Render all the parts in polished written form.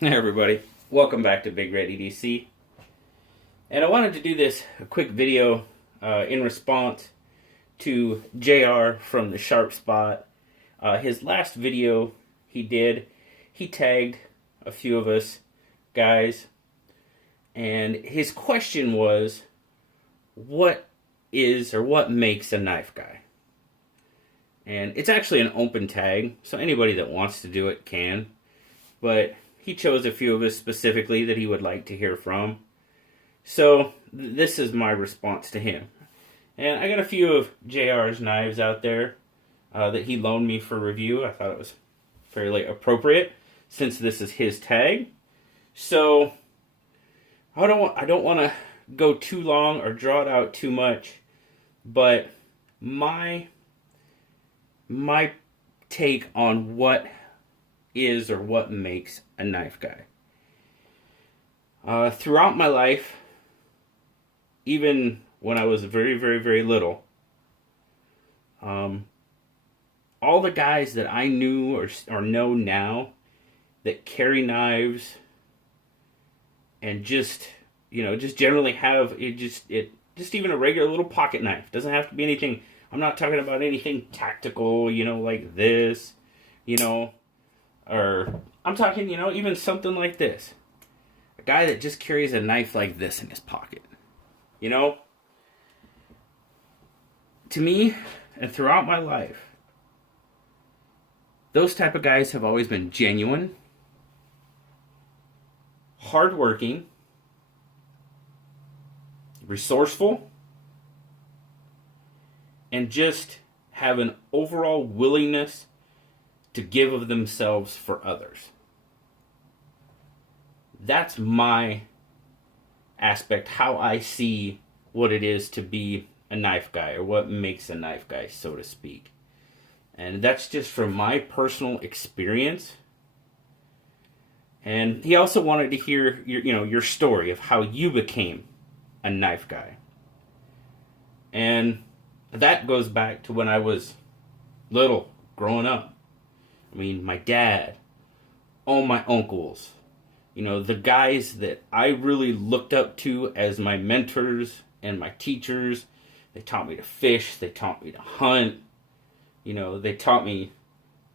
Hey everybody, welcome back to Big Red EDC. And I wanted to do this a quick video in response to JR from the Sharp Spot. His last video he tagged a few of us guys, and his question was, what is or what makes a knife guy? And it's actually an open tag, so anybody that wants to do it can, but he chose a few of us specifically that he would like to hear from. So this is my response to him. And I got a few of JR's knives out there that he loaned me for review. I thought it was fairly appropriate since this is his tag. So I don't want to go too long or draw it out too much, but my take on what is or what makes a knife guy. Throughout my life, even when I was very, very, very little, all the guys that I knew or know now that carry knives and just generally have it just even a regular little pocket knife. Doesn't have to be anything. I'm not talking about anything tactical, like this, or I'm talking, even something like this. A guy that just carries a knife like this in his pocket. To me, and throughout my life, those type of guys have always been genuine, hardworking, resourceful, and just have an overall willingness to give of themselves for others. That's my aspect, how I see what it is to be a knife guy, or what makes a knife guy, so to speak. And that's just from my personal experience. And he also wanted to hear your story of how you became a knife guy. And that goes back to when I was little, growing up. I mean, my dad, all my uncles, the guys that I really looked up to as my mentors and my teachers. They taught me to fish, they taught me to hunt, they taught me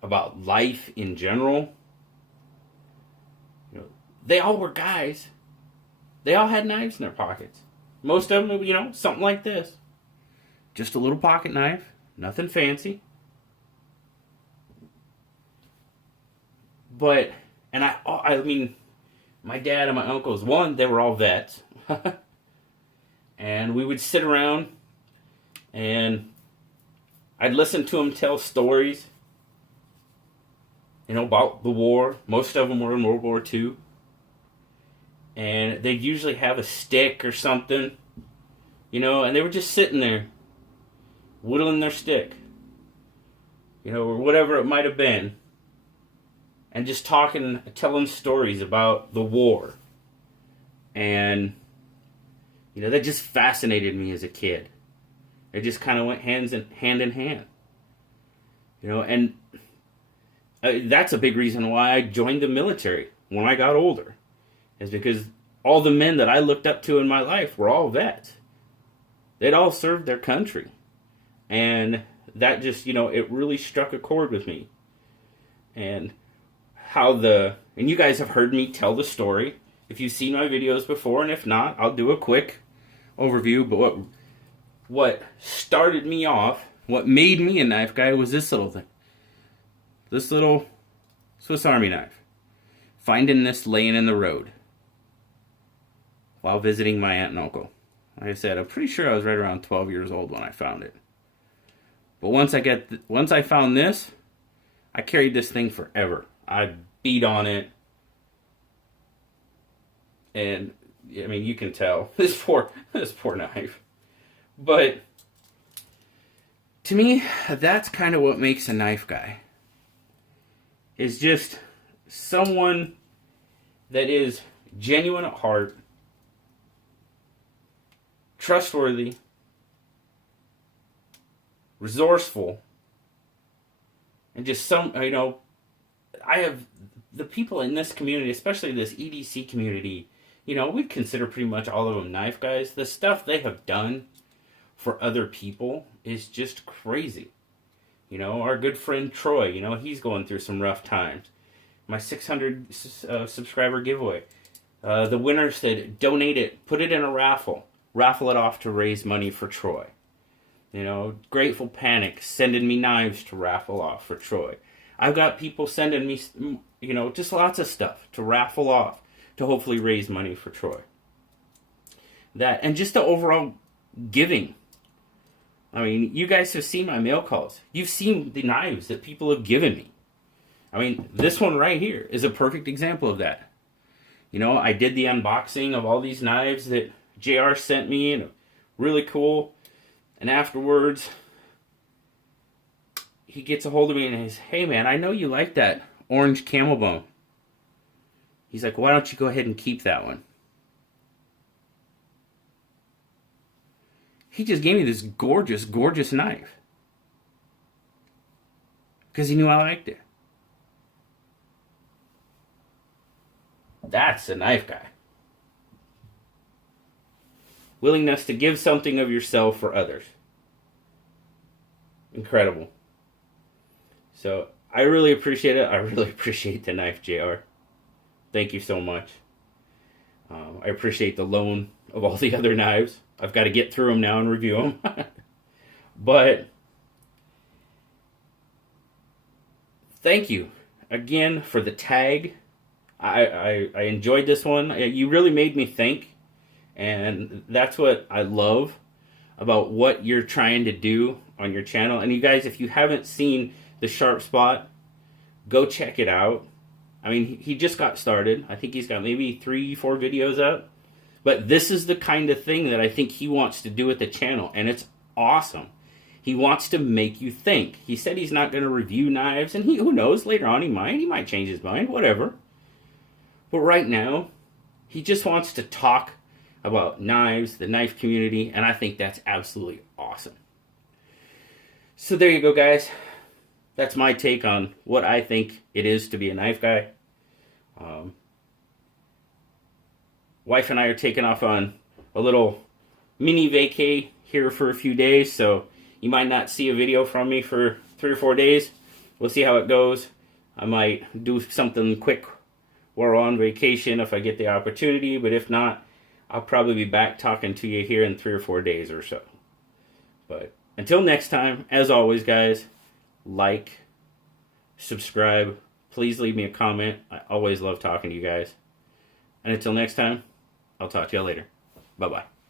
about life in general. They all were guys. They all had knives in their pockets. Most of them, something like this. Just a little pocket knife, nothing fancy. But, and I mean, my dad and my uncles, they were all vets. And we would sit around and I'd listen to them tell stories, about the war. Most of them were in World War II. And they'd usually have a stick or something, and they were just sitting there, whittling their stick, or whatever it might have been, and just telling stories about the war. And, that just fascinated me as a kid. It just kind of went hand in hand. And that's a big reason why I joined the military when I got older. Is because all the men that I looked up to in my life were all vets. They'd all served their country. And that just, it really struck a chord with me. And and you guys have heard me tell the story if you've seen my videos before, and if not, I'll do a quick overview. But what started me off, what made me a knife guy, was this little thing. This little Swiss Army knife. Finding this laying in the road while visiting my aunt and uncle. Like I said, I'm pretty sure I was right around 12 years old when I found it. But once I found this, I carried this thing forever. I beat on it. And, I mean, you can tell. This poor knife. But, to me, that's kind of what makes a knife guy. Is just someone that is genuine at heart, trustworthy, resourceful, and just I have the people in this community, especially this EDC community, you know, we'd consider pretty much all of them knife guys. The stuff they have done for other people is just crazy. You know, our good friend Troy, you know, he's going through some rough times. My 600 subscriber giveaway. The winner said, donate it, put it in a raffle it off to raise money for Troy. You know, Grateful Panic sending me knives to raffle off for Troy. I've got people sending me, you know, just lots of stuff to raffle off to hopefully raise money for Troy. That, and just the overall giving. I mean, you guys have seen my mail calls. You've seen the knives that people have given me. I mean, this one right here is a perfect example of that. You know, I did the unboxing of all these knives that JR sent me, and really cool. And afterwards, he gets a hold of me and he's, hey man, I know you like that orange camel bone. He's like, why don't you go ahead and keep that one? He just gave me this gorgeous, gorgeous knife. Because he knew I liked it. That's a knife guy. Willingness to give something of yourself for others. Incredible. So, I really appreciate it. I really appreciate the knife, JR. Thank you so much. I appreciate the loan of all the other knives. I've got to get through them now and review them. But, thank you again for the tag. I enjoyed this one. You really made me think. And that's what I love about what you're trying to do on your channel. And you guys, if you haven't seen the Sharp Spot, go check it out. I mean, he just got started. I think he's got maybe 3-4 videos up. But this is the kind of thing that I think he wants to do with the channel. And it's awesome. He wants to make you think. He said he's not going to review knives. And who knows, later on he might change his mind, whatever. But right now, he just wants to talk about knives, the knife community, and I think that's absolutely awesome. So there you go, guys. That's my take on what I think it is to be a knife guy. Wife and I are taking off on a little mini vacay here for a few days, so you might not see a video from me for 3 or 4 days. We'll see how it goes. I might do something quick while we're on vacation if I get the opportunity, but if not, I'll probably be back talking to you here in 3 or 4 days or so. But until next time, as always, guys, like, subscribe, please leave me a comment. I always love talking to you guys. And until next time, I'll talk to you later. Bye-bye.